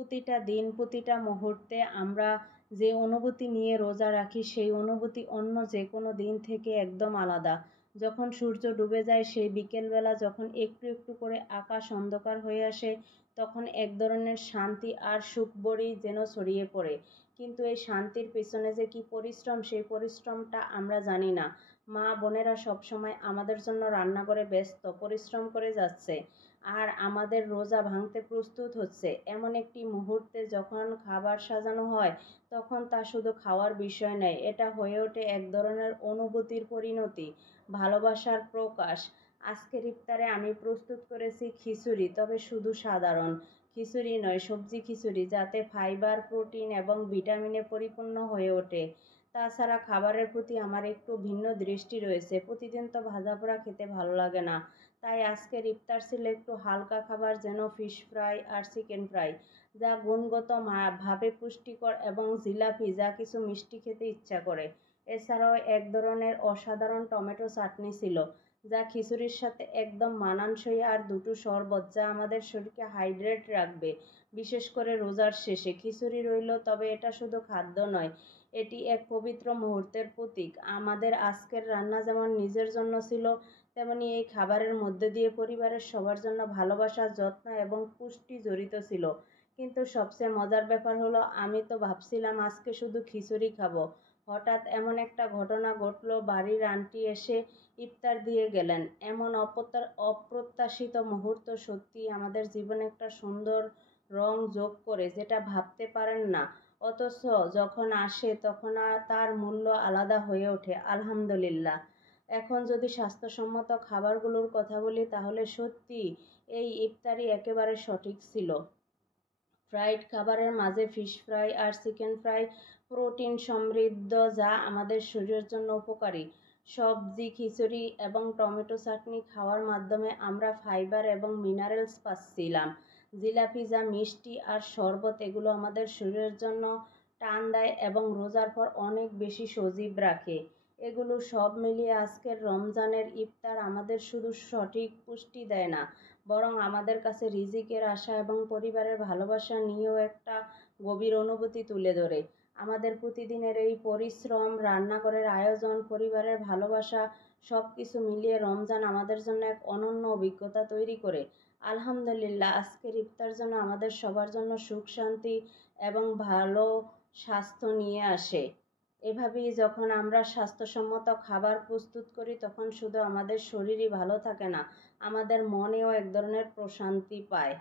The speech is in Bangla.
প্রতিটা দিন প্রতিটা মুহূর্তে আমরা যে অনুভূতি নিয়ে রোজা রাখি সেই অনুভূতি অন্য যে কোনো দিন থেকে একদম আলাদা। যখন সূর্য ডুবে যায় সেই বিকেলবেলা যখন একটু একটু করে আকাশ অন্ধকার হয়ে আসে তখন এক ধরনের শান্তি আর সুখবরই যেন ছড়িয়ে পড়ে। কিন্তু এই শান্তির পেছনে যে কি পরিশ্রম সেই পরিশ্রমটা আমরা জানি না। মা বোনেরা সবসময় আমাদের জন্য রান্না করে ব্যস্ত পরিশ্রম করে যাচ্ছে আর আমাদের রোজা ভাঙতে প্রস্তুত হচ্ছে। এমন একটি মুহূর্তে যখন খাবার সাজানো হয় তখন তা শুধু খাওয়ার বিষয় নয়, এটা হয়ে ওঠে এক ধরনের অনুভূতির পরিণতি, ভালোবাসার প্রকাশ। আজকের ইফতারে আমি প্রস্তুত করেছি খিচুড়ি, তবে শুধু সাধারণ খিচুড়ি নয়, সবজি খিচুড়ি যাতে ফাইবার প্রোটিন এবং ভিটামিনে পরিপূর্ণ হয়ে ওঠে। তাছাড়া খাবারের প্রতি আমার একটু ভিন্ন দৃষ্টি রয়েছে। প্রতিদিন তো ভাজা পোড়া খেতে ভালো লাগে না, তাই আজকের ইফতার ছিল একটু হালকা খাবার, যেন ফিশ ফ্রাই আর চিকেন ফ্রাই যা গুণগত ভাবে পুষ্টিকর, এবং জিলাপি যা কিছু মিষ্টি খেতে ইচ্ছা করে। এছাড়াও এক ধরনের অসাধারণ টমেটো চাটনি ছিল যা খিচুড়ির সাথে একদম মানানসই, আর দুটো শরবত যা আমাদের শরীরকে হাইড্রেট রাখবে, বিশেষ করে রোজার শেষে। খিচুড়ি রইল, তবে এটা শুধু খাদ্য নয়, এটি এক পবিত্র মুহূর্তের প্রতীক। আমাদের আজকের রান্না যেমন নিজের জন্য ছিল, তেমনি এই খাবারের মধ্যে দিয়ে পরিবারের সবার জন্য ভালোবাসা, যত্ন এবং পুষ্টি জড়িত ছিল। কিন্তু সবচেয়ে মজার ব্যাপার হলো, আমি তো ভাবছিলাম আজকে শুধু খিচুড়ি খাবো। হঠাৎ এমন একটা ঘটনা ঘটলো, বাড়ির আন্টি এসে ইফতার দিয়ে গেলেন। এমন অপ্রত্যাশিত মুহূর্ত সত্যিই আমাদের জীবনে একটা সুন্দর রং যোগ করে, যেটা ভাবতে পারেন না, অথচ যখন আসে তখন তার মূল্য আলাদা হয়ে ওঠে। আলহামদুলিল্লাহ। এখন যদি স্বাস্থ্যসম্মত খাবারগুলোর কথা বলি তাহলে সত্যি এই ইফতারি একেবারে সঠিক ছিল। ফ্রাইড খাবারের মাঝে ফিশ ফ্রাই আর চিকেন ফ্রাই প্রোটিন সমৃদ্ধ, যা আমাদের শরীরের জন্য উপকারী। সবজি খিচুড়ি এবং টমেটো চাটনি খাওয়ার মাধ্যমে আমরা ফাইবার এবং মিনারেলস পাচ্ছিলাম। জিলাপি যা মিষ্টি, আর শরবত, এগুলো আমাদের শরীরের জন্য টান দেয় এবং রোজার পর অনেক বেশি সজীব রাখে। এগুলো সব মিলিয়ে আজকের রমজানের ইফতার আমাদের শুধু সঠিক পুষ্টি দেয় না, বরং আমাদের কাছে রিজিকের আশা এবং পরিবারের ভালোবাসা নিয়েও একটা গভীর অনুভূতি তুলে ধরে। আমাদের প্রতিদিনের এই পরিশ্রম, রান্নাঘরের আয়োজন, পরিবারের ভালোবাসা, সব কিছু মিলিয়ে রমজান আমাদের জন্য এক অনন্য অভিজ্ঞতা তৈরি করে। আলহামদুলিল্লাহ, আজকের ইফতার যেন আমাদের সবার জন্য সুখ শান্তি এবং ভালো স্বাস্থ্য নিয়ে আসে। এভাবেই যখন আমরা স্বাস্থ্যসম্মত খাবার প্রস্তুত করি তখন শুধু আমাদের শরীরই ভালো থাকে না, আমাদের মনেও এক ধরনের প্রশান্তি পায়।